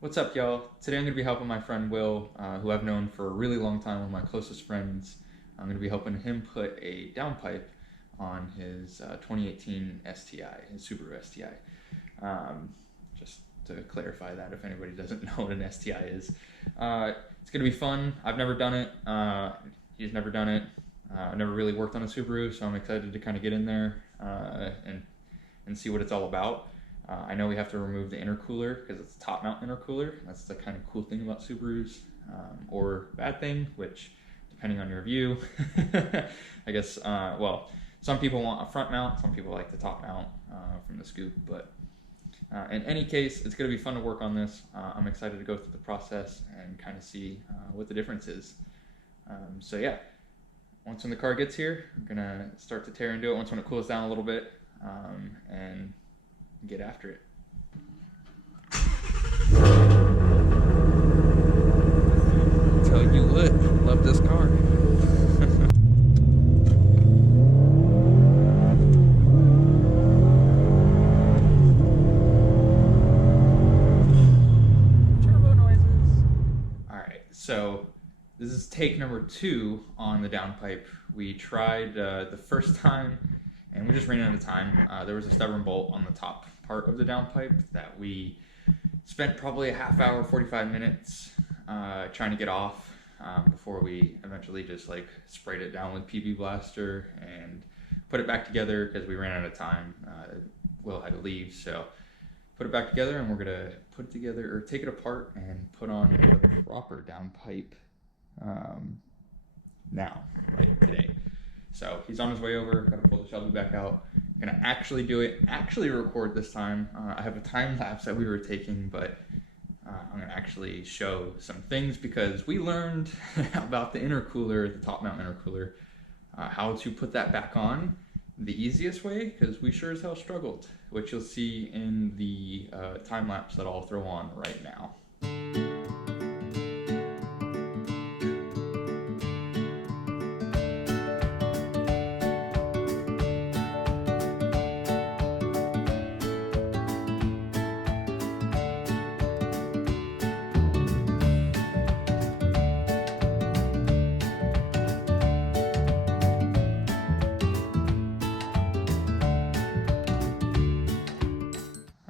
What's up, y'all? Today I'm going to be helping my friend Will, who I've known for a really long time, one of my closest friends. I'm going to be helping him put a downpipe on his 2018 STI, his Subaru STI. Just to clarify that if anybody doesn't know what an STI is. It's going to be fun. I've never done it. He's never done it. I've never really worked on a Subaru, so I'm excited to kind of get in there and see what it's all about. I know we have to remove the intercooler because it's a top mount intercooler. That's the kind of cool thing about Subarus, or bad thing, which depending on your view. I guess, well, some people want a front mount, some people like the top mount from the scoop, but in any case, it's going to be fun to work on this. I'm excited to go through the process and kind of see what the difference is. So yeah, once when the car gets here, I'm going to start to tear into it once when it cools down a little bit, and get after it. Tell you what, love this car. Turbo noises. Alright, so this is take number 2 on the downpipe. We tried the first time and we just ran out of time. There was a stubborn bolt on the top part of the downpipe that we spent probably a half hour, 45 minutes trying to get off before we eventually just like sprayed it down with PB Blaster and put it back together because we ran out of time. Will had to leave, so put it back together, and we're gonna put it together or take it apart and put on the proper downpipe now, like today. So he's on his way over, gotta pull the Shelby back out. Gonna actually do it, actually record this time. I have a time lapse that we were taking, but I'm gonna actually show some things because we learned about the intercooler, the top mount intercooler, how to put that back on the easiest way, because we sure as hell struggled, which you'll see in the time lapse that I'll throw on right now.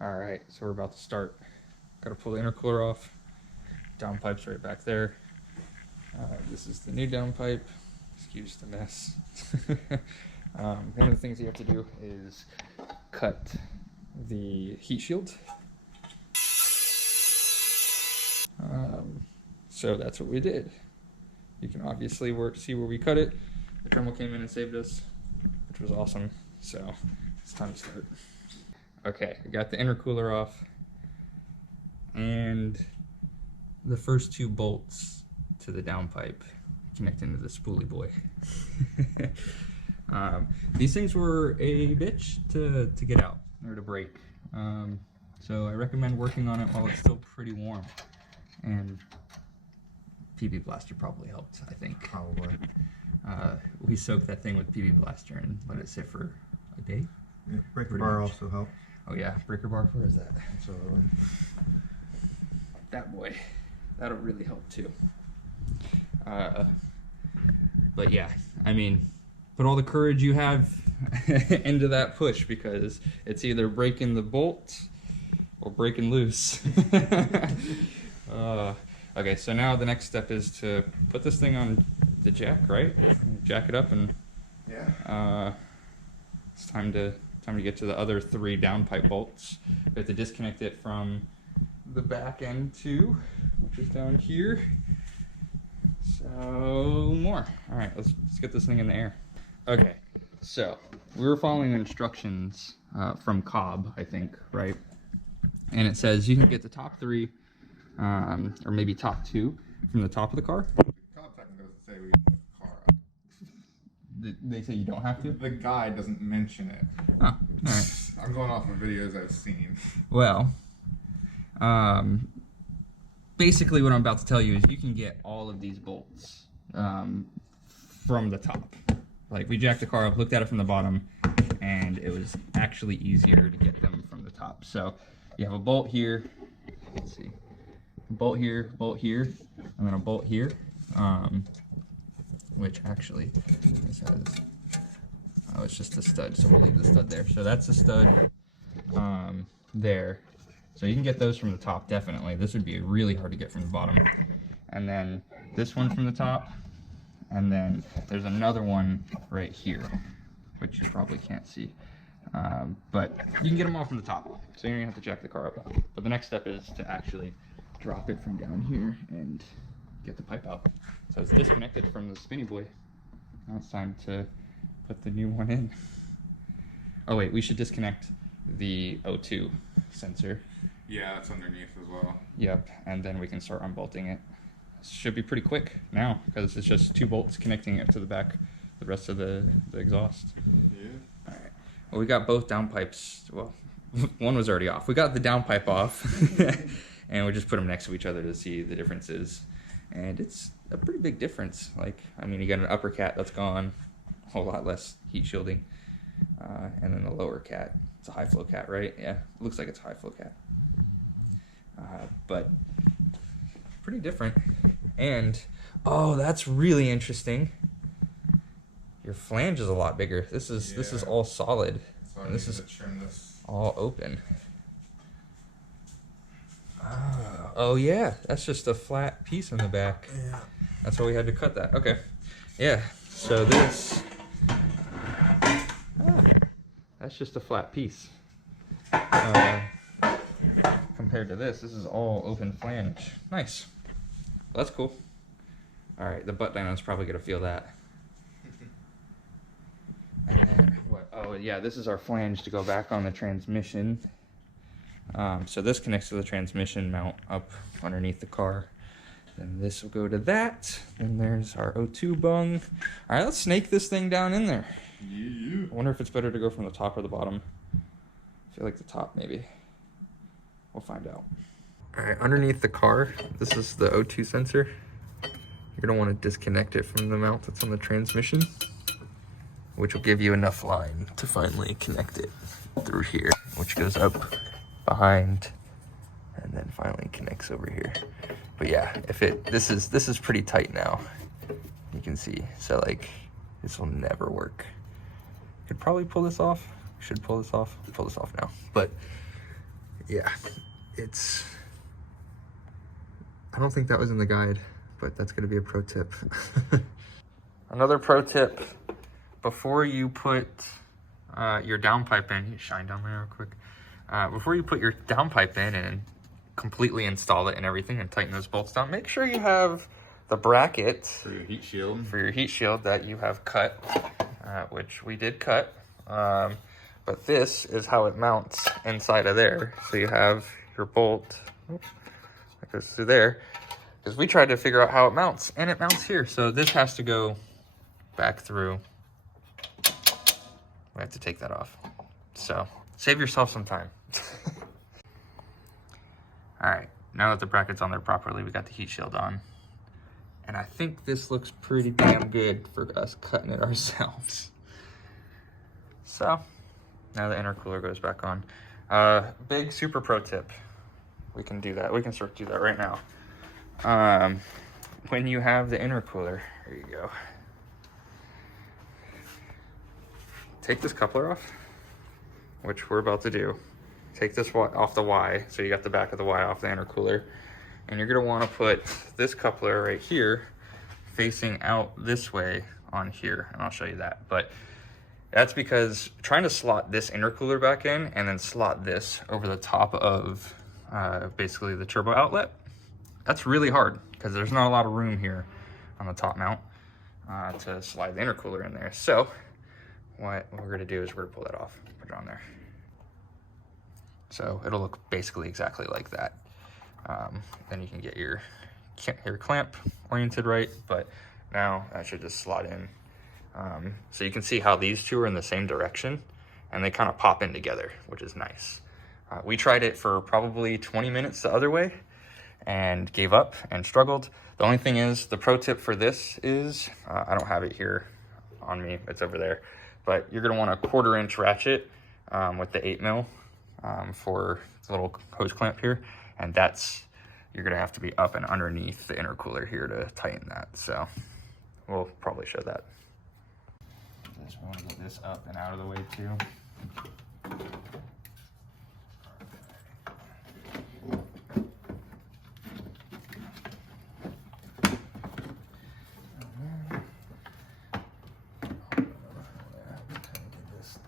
Alright, so we're about to start. Gotta pull the intercooler off. Downpipe's right back there. This is the new downpipe. Excuse the mess. One of the things you have to do is cut the heat shield. So that's what we did. You can obviously see where we cut it. The Dremel came in and saved us, which was awesome. So it's time to start. Okay, I got the intercooler off, and the first 2 bolts to the downpipe connect into the spoolie boy. These things were a bitch to get out or to break, so I recommend working on it while it's still pretty warm. And PB Blaster probably helped, I think. Probably. We soaked that thing with PB Blaster and let it sit for a day. Yeah, breaker bar also helped. Oh yeah, breaker bar, where is that? Absolutely. That boy, that'll really help too. But yeah, I mean, put all the courage you have into that push, because it's either breaking the bolt or breaking loose. Okay, so now the next step is to put this thing on the jack, right? Jack it up, and yeah, it's time to get to the other 3 downpipe bolts. We have to disconnect it from the back end too, which is down here. So more. All right, let's get this thing in the air. Okay, so we were following instructions from COBB, I think, right? And it says you can get the top 3, or maybe top 2 from the top of the car. COBB technically doesn't say we put the car up. They say you don't have to? The guide doesn't mention it. Oh, all right. I'm going off of videos I've seen. Well, basically what I'm about to tell you is you can get all of these bolts from the top. Like, we jacked the car up, looked at it from the bottom, and it was actually easier to get them from the top. So you have a bolt here. Let's see. bolt here, and then a bolt here, which actually this has, oh, it's just a stud, so we'll leave the stud there. So that's a stud there. So you can get those from the top, definitely. This would be really hard to get from the bottom. And then this one from the top, and then there's another one right here, which you probably can't see. But you can get them all from the top, so you don't have to jack the car up. But the next step is to actually drop it from down here and get the pipe out. So it's disconnected from the spinny boy. Now it's time to put the new one in. Oh wait, we should disconnect the O2 sensor. Yeah, that's underneath as well. Yep, and then we can start unbolting it. Should be pretty quick now because it's just 2 bolts connecting it to the back, the rest of the exhaust. Yeah. All right. Well, we got both downpipes. Well, one was already off. We got the downpipe off, and we just put them next to each other to see the differences. And it's a pretty big difference. Like, I mean, you got an upper cat that's gone, a whole lot less heat shielding, and then the lower cat. It's a high flow cat, right? Yeah, it looks like it's a high flow cat. But pretty different. And oh, that's really interesting. Your flange is a lot bigger. This is all solid, So and this is trim this. all open. Oh yeah, that's just a flat piece in the back. Yeah. That's why we had to cut that. Okay, yeah. So this, that's just a flat piece. Compared to this is all open flange. Nice. Well, that's cool. All right, the butt dyno's probably gonna feel that. And then what? Oh yeah, this is our flange to go back on the transmission. So this connects to the transmission mount up underneath the car. Then this will go to that. Then there's our O2 bung. All right, let's snake this thing down in there. Yeah. I wonder if it's better to go from the top or the bottom. I feel like the top, maybe. We'll find out. All right, underneath the car, this is the O2 sensor. You're gonna want to disconnect it from the mount that's on the transmission, which will give you enough line to finally connect it through here, which goes up behind and then finally connects over here. But yeah, if this is pretty tight now, you can see. So like, this will never work. Could probably pull this off. Should pull this off. Pull this off now. But yeah, I don't think that was in the guide, but that's gonna be a pro tip. Another pro tip, before you put your downpipe in, you shine down there real quick. Before you put your downpipe in and completely install it and everything and tighten those bolts down, make sure you have the bracket For your heat shield. for your heat shield that you have cut, which we did cut. But this is how it mounts inside of there. So you have your bolt that goes through there. Because we tried to figure out how it mounts, and it mounts here. So this has to go back through. We have to take that off. So save yourself some time. All right, now that the bracket's on there properly, we got the heat shield on. And I think this looks pretty damn good for us cutting it ourselves. So now the intercooler goes back on. Big super pro tip. We can do that. We can start to do that right now. When you have the intercooler, here you go. Take this coupler off, which we're about to do. Take this off the Y, so you got the back of the Y off the intercooler. And you're gonna wanna put this coupler right here facing out this way on here, and I'll show you that. But that's because trying to slot this intercooler back in and then slot this over the top of basically the turbo outlet, that's really hard because there's not a lot of room here on the top mount to slide the intercooler in there. So what we're gonna do is we're gonna pull that off, put it on there. So it'll look basically exactly like that. Then you can get your clamp oriented right, but now that should just slot in. So you can see how these two are in the same direction and they kind of pop in together, which is nice. We tried it for probably 20 minutes the other way and gave up and struggled. The only thing is, the pro tip for this is, I don't have it here on me, it's over there, but you're gonna want a 1/4 inch ratchet with the 8 mil for the little hose clamp here, and that's you're gonna have to be up and underneath the intercooler here to tighten that. So we'll probably show that. Just want to get this up and out of the way too.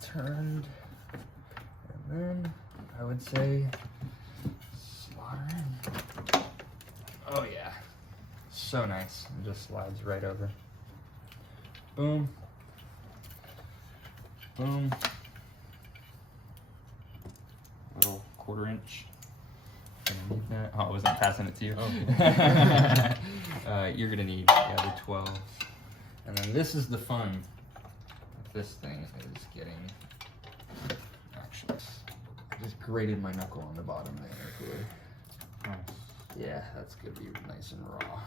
Turned, and then I would say slaughter in. Oh yeah, so nice. It just slides right over. Boom, boom. Little 1/4 inch. Underneath that. Oh, I wasn't passing it to you. Oh. You're gonna need the 12. And then this is the fun. This thing is getting, actually, I just grated my knuckle on the bottom of the intercooler. Nice. Yeah, that's gonna be nice and raw.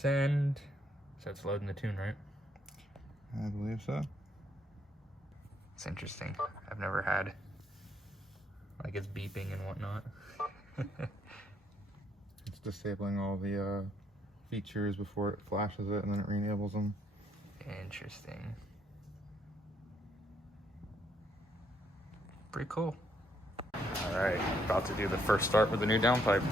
Send. So it's loading the tune, right? I believe so. It's interesting. I've never had, like, it's beeping and whatnot. It's disabling all the features before it flashes it, and then it re-enables them. Interesting. Pretty cool. All right, about to do the first start with the new downpipe.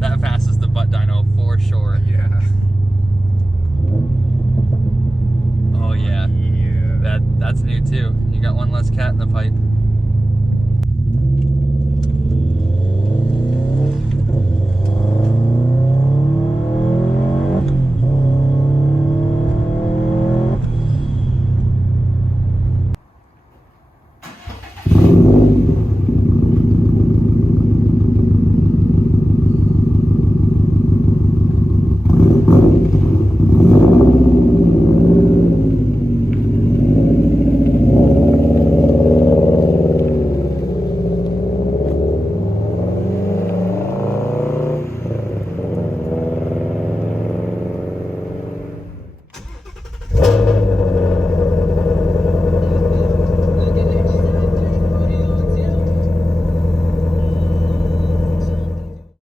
That passes the butt dyno for sure. Yeah. Oh yeah. Yeah. That's new too. You got one less cat in the pipe.